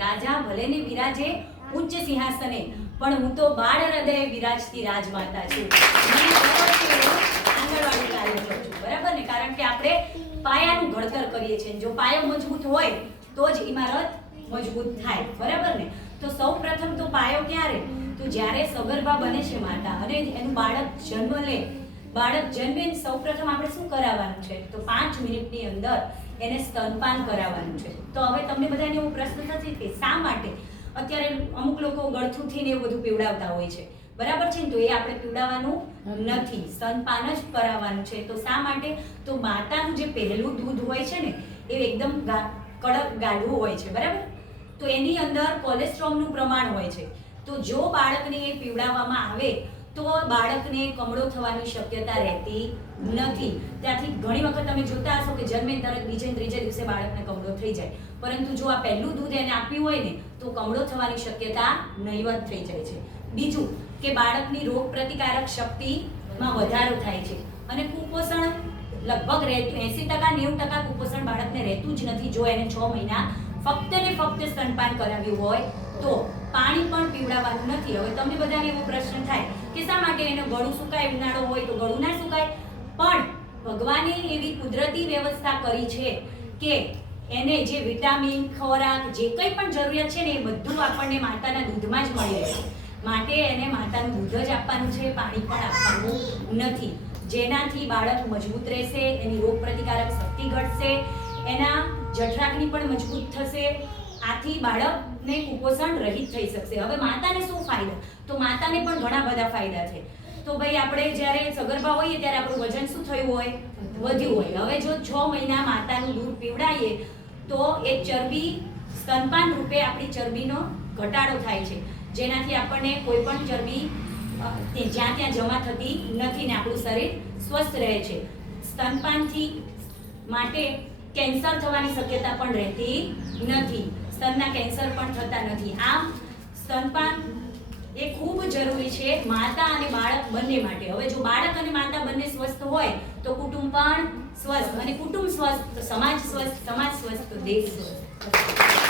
રાજા ભલે ને વિરાજે ઉચ્ચ સિંહાસને, પણ હું તો બાળ હૃદયે વિરાજતી રાજમાતા છું. મને ખબર છે હું આંગણવાડી કાર્ય કરું છું, બરાબર ને? કારણ કે આપણે પાયાનું ઘડતર કરીએ છીએ. જો પાયો મજબૂત હોય તો જ ઇમારત મજબૂત થાય, બરાબર ને? તો સૌ પ્રથમ તો પાયો ક્યારે? તો જ્યારે સગર્ભા બને છે માતા અને એનું બાળક જન્મ લે, બાળક જન્મે સૌપ્રથમ આપણે શું કરાવવાનું છે? તો 5 મિનિટની અંદર એને સ્તનપાન કરાવવાનું છે. તો હવે તમને બધાને એવો પ્રશ્ન થશે કે શા માટે અત્યારે અમુક લોકો ગળથુથી ને એવું બધું પીવડાવતા હોય છે, બરાબર છે? તો એ આપણે પીવડાવવાનું નથી, સ્તનપાન જ કરાવવાનું છે. તો શા માટે? તો માતાનું જે પહેલું દૂધ હોય છે ને એ એકદમ કડક ગાઢું હોય છે, બરાબર? તો એની અંદર કોલેસ્ટ્રોલનું પ્રમાણ હોય છે. તો જો બાળકને એ પીવડાવવામાં આવે તો બાળકને કમળો થવાની શક્યતા રહેતી નથી. ત્યાંથી ઘણી વખત તમે જોતા હશો કે જન્મે તરત બીજે ત્રીજે દિવસે બાળકને કમળો થઈ જાય, પરંતુ જો આ પહેલું દૂધ એને આપ્યું હોય ને તો કમળો થવાની શક્યતા નહીવત થઈ જાય છે. બીજું કે બાળકની રોગ પ્રતિકારક શક્તિમાં વધારો થાય છે અને કુપોષણ લગભગ રહેતું 80% 90% કુપોષણ બાળકને રહેતું જ નથી જો એને 6 મહિના ફક્ત ને ફક્ત સ્તનપાન કરાવ્યું હોય તો. પાણી પણ પીવડાવવાનું નથી. હવે તમને બધાને એવો પ્રશ્ન થાય કે શા માટે એને ગળું સુકાય, ઉનાળો હોય તો ગળું ના સુકાય? પણ ભગવાને એવી કુદરતી વ્યવસ્થા કરી છે કે એને જે વિટામિન, ખોરાક, જે કંઈ પણ જરૂરિયાત છે ને એ બધું આપણને માતાના દૂધમાં જ મળી રહે છે. માટે એને માતાનું દૂધ જ આપવાનું છે, પાણી પણ આપવાનું નથી. જેનાથી બાળક મજબૂત રહેશે, એની રોગ પ્રતિકારક શક્તિ ઘટશે, એના જઠરાગ્નિ પણ મજબૂત થશે. આથી બાળકને કુપોષણ રહિત થઈ શકશે. હવે માતાને શું ફાયદા? તો માતાને પણ ઘણા બધા ફાયદા છે. તો ભાઈ આપણે જ્યારે સગર્ભા હોઈએ ત્યારે આપણું વજન શું થયું હોય? વધ્યું હોય. હવે જો 6 મહિના માતાનું દૂધ પીવડાવીએ તો એ ચરબી સ્તનપાન રૂપે આપણી ચરબીનો ઘટાડો થાય છે, જેનાથી આપણને કોઈ પણ ચરબી જ્યાં ત્યાં જમા થતી નથી ને આપણું શરીર સ્વસ્થ રહે છે. સ્તનપાનથી માટે કેન્સર થવાની શક્યતા પણ રહેતી નથી, સ્તનના કેન્સર પણ થતા નથી. આમ સ્તનપાન એ ખૂબ જરૂરી છે માતા અને બાળક બંને માટે. હવે જો બાળક અને માતા બંને સ્વસ્થ હોય તો કુટુંબ પણ સ્વસ્થ, અને કુટુંબ સ્વસ્થ તો સમાજ સ્વસ્થ, સમાજ સ્વસ્થ તો દેશ સ્વસ્થ.